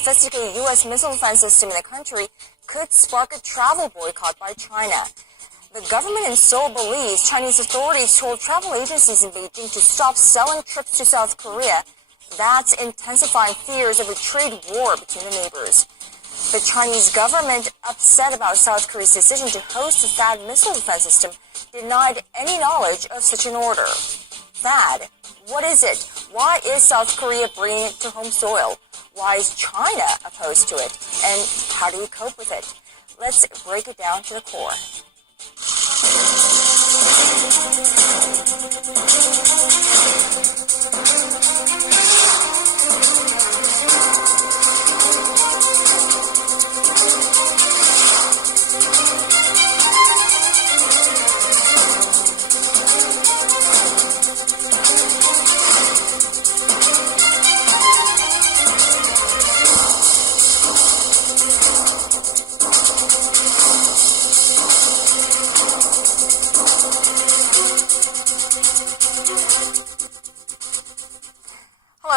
sophisticated U.S. missile defense system in the country could spark a travel boycott by China. The government in Seoul believes Chinese authorities told travel agencies in Beijing to stop selling trips to South Korea. That's intensifying fears of a trade war between the neighbors. The Chinese government, upset about South Korea's decision to host the THAAD missile defense system, denied any knowledge of such an order. THAAD, what is it? Why is South Korea bringing it to home soil? Why is China opposed to it? And how do we cope with it? Let's break it down to the core.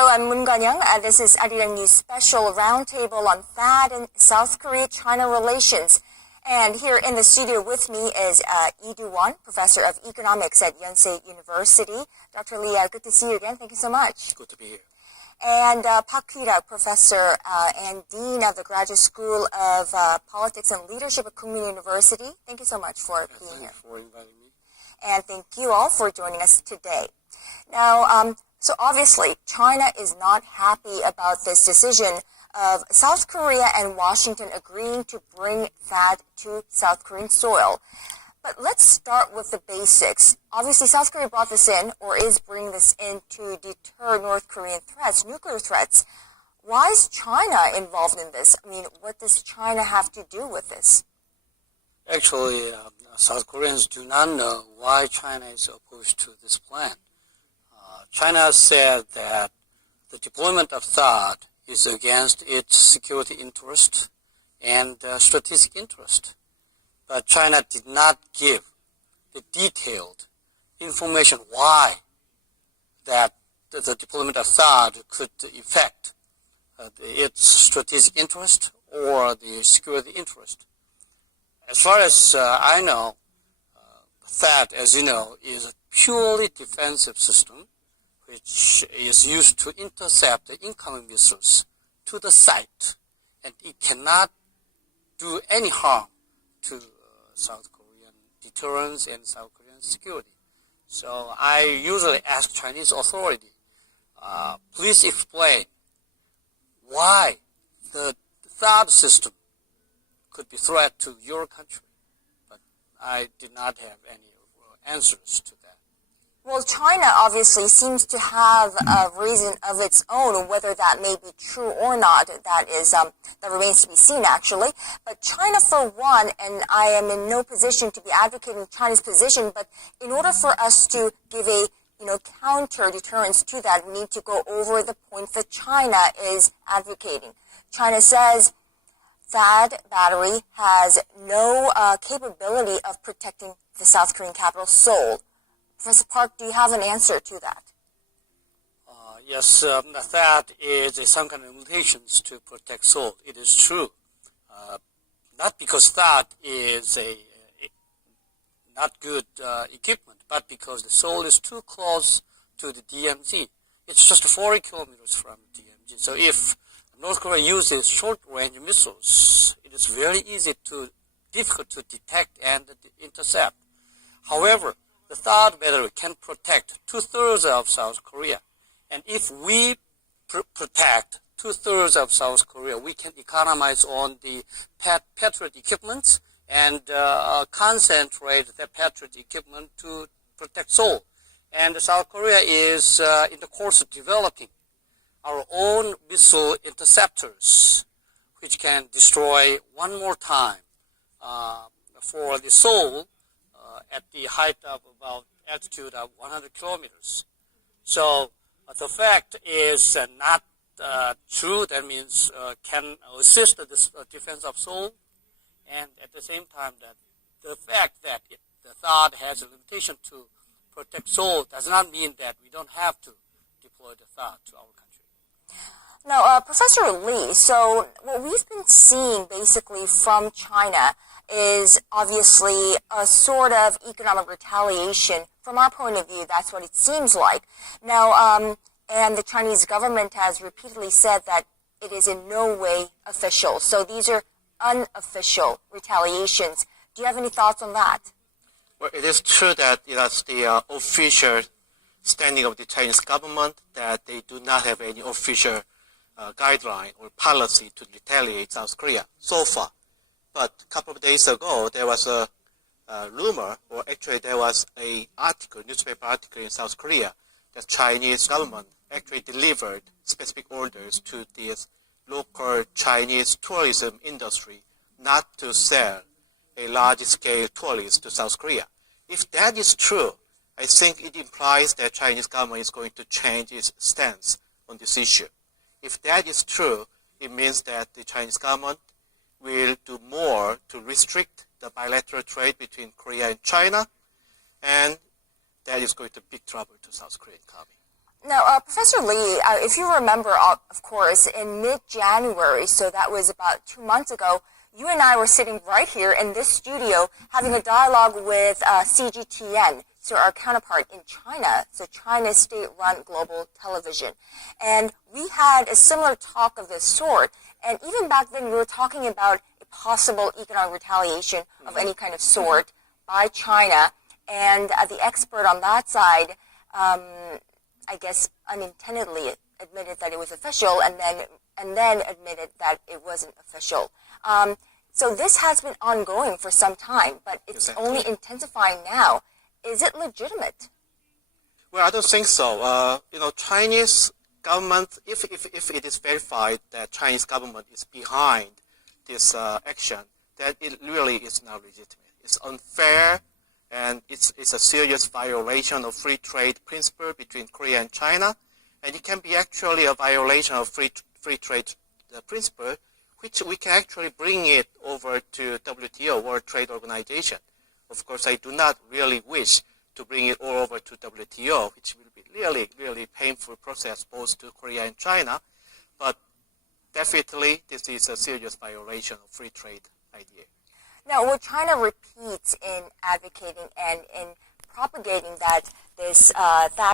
I'm Moon Ganyang. This is Arirang News Special Roundtable on THAAD and South Korea-China relations. And here in the studio with me is Lee Do-won, Professor of Economics at Yonsei University. Dr. Lee, good to see you again. Thank you so much. Good to be here. And Park Hee-rak, Professor and Dean of the Graduate School of Politics and Leadership at Kookmin University. Thank you so much for being here. Thank you for inviting me. And thank you all for joining us today. Now, so obviously, China is not happy about this decision of South Korea and Washington agreeing to bring THAAD to South Korean soil. But let's start with the basics. Obviously, South Korea brought this in, or is bringing this in to deter North Korean threats, nuclear threats. Why is China involved in this? I mean, what does China have to do with this? Actually, South Koreans do not know why China is opposed to this plan. China said that the deployment of THAAD is against its security interest and strategic interest. But China did not give the detailed information why that the deployment of THAAD could affect its strategic interest or the security interest. As far as I know, THAAD, as you know, is a purely defensive system which is used to intercept the incoming missiles to the site, and it cannot do any harm to South Korean deterrence and South Korean security. So I usually ask Chinese authority, please explain why the THAAD system could be a threat to your country. But I did not have any answers to that. Well, China obviously seems to have a reason of its own, whether that may be true or not. That remains to be seen, actually. But China, for one, and I am in no position to be advocating China's position, but in order for us to give a counter deterrence to that, we need to go over the point that China is advocating. China says THAAD battery has no capability of protecting the South Korean capital, Seoul. Professor Park, do you have an answer to that? Yes, THAAD is some kind of limitations to protect Seoul. It is true. Not because THAAD is a not good equipment, but because the Seoul is too close to the DMZ. It's just 40 kilometers from DMZ. So if North Korea uses short-range missiles, it is very difficult to detect and intercept. However, the THAAD battery can protect 2/3 of South Korea. And if we protect 2/3 of South Korea, we can economize on the Patriot equipment and concentrate the Patriot equipment to protect Seoul. And South Korea is in the course of developing our own missile interceptors, which can destroy one more time for the Seoul at the height of about altitude of 100 kilometers. So the fact is not true. That means can assist the defense of Seoul, and at the same time that the fact that the THAAD has a limitation to protect Seoul does not mean that we don't have to deploy the THAAD to our country. Now, Professor Lee, so what we've been seeing basically from China is obviously a sort of economic retaliation. From our point of view, that's what it seems like. Now, and the Chinese government has repeatedly said that it is in no way official. So these are unofficial retaliations. Do you have any thoughts on that? Well, it is true that that's the official standing of the Chinese government, that they do not have any official guideline or policy to retaliate South Korea so far. But a couple of days ago, there was a rumor, or actually there was a newspaper article in South Korea, that Chinese government actually delivered specific orders to this local Chinese tourism industry not to sell a large-scale tourist to South Korea. If that is true, I think it implies that Chinese government is going to change its stance on this issue. If that is true, it means that the Chinese government will do more to restrict the bilateral trade between Korea and China, and that is going to big trouble to South Korean economy. Now, Professor Lee, if you remember, of course, in mid-January, so that was about 2 months ago, you and I were sitting right here in this studio having a dialogue with CGTN, so our counterpart in China, so China's state-run global television. And we had a similar talk of this sort, and even back then we were talking about a possible economic retaliation of any kind of sort by China, and the expert on that side, I guess unintendedly admitted that it was official, and then admitted that it wasn't official. So this has been ongoing for some time, but it's only intensifying now. Is it legitimate? Well, I don't think so. Chinese government, if it is verified that Chinese government is behind this action, then it really is not legitimate. It's unfair, and it's a serious violation of free trade principle between Korea and China, and it can be actually a violation of free trade principle, which we can actually bring it over to WTO, World Trade Organization. Of course, I do not really wish to bring it all over to WTO, which will be really, really painful process both to Korea and China, but definitely this is a serious violation of free trade idea. Now, what China repeats in advocating and in propagating that this that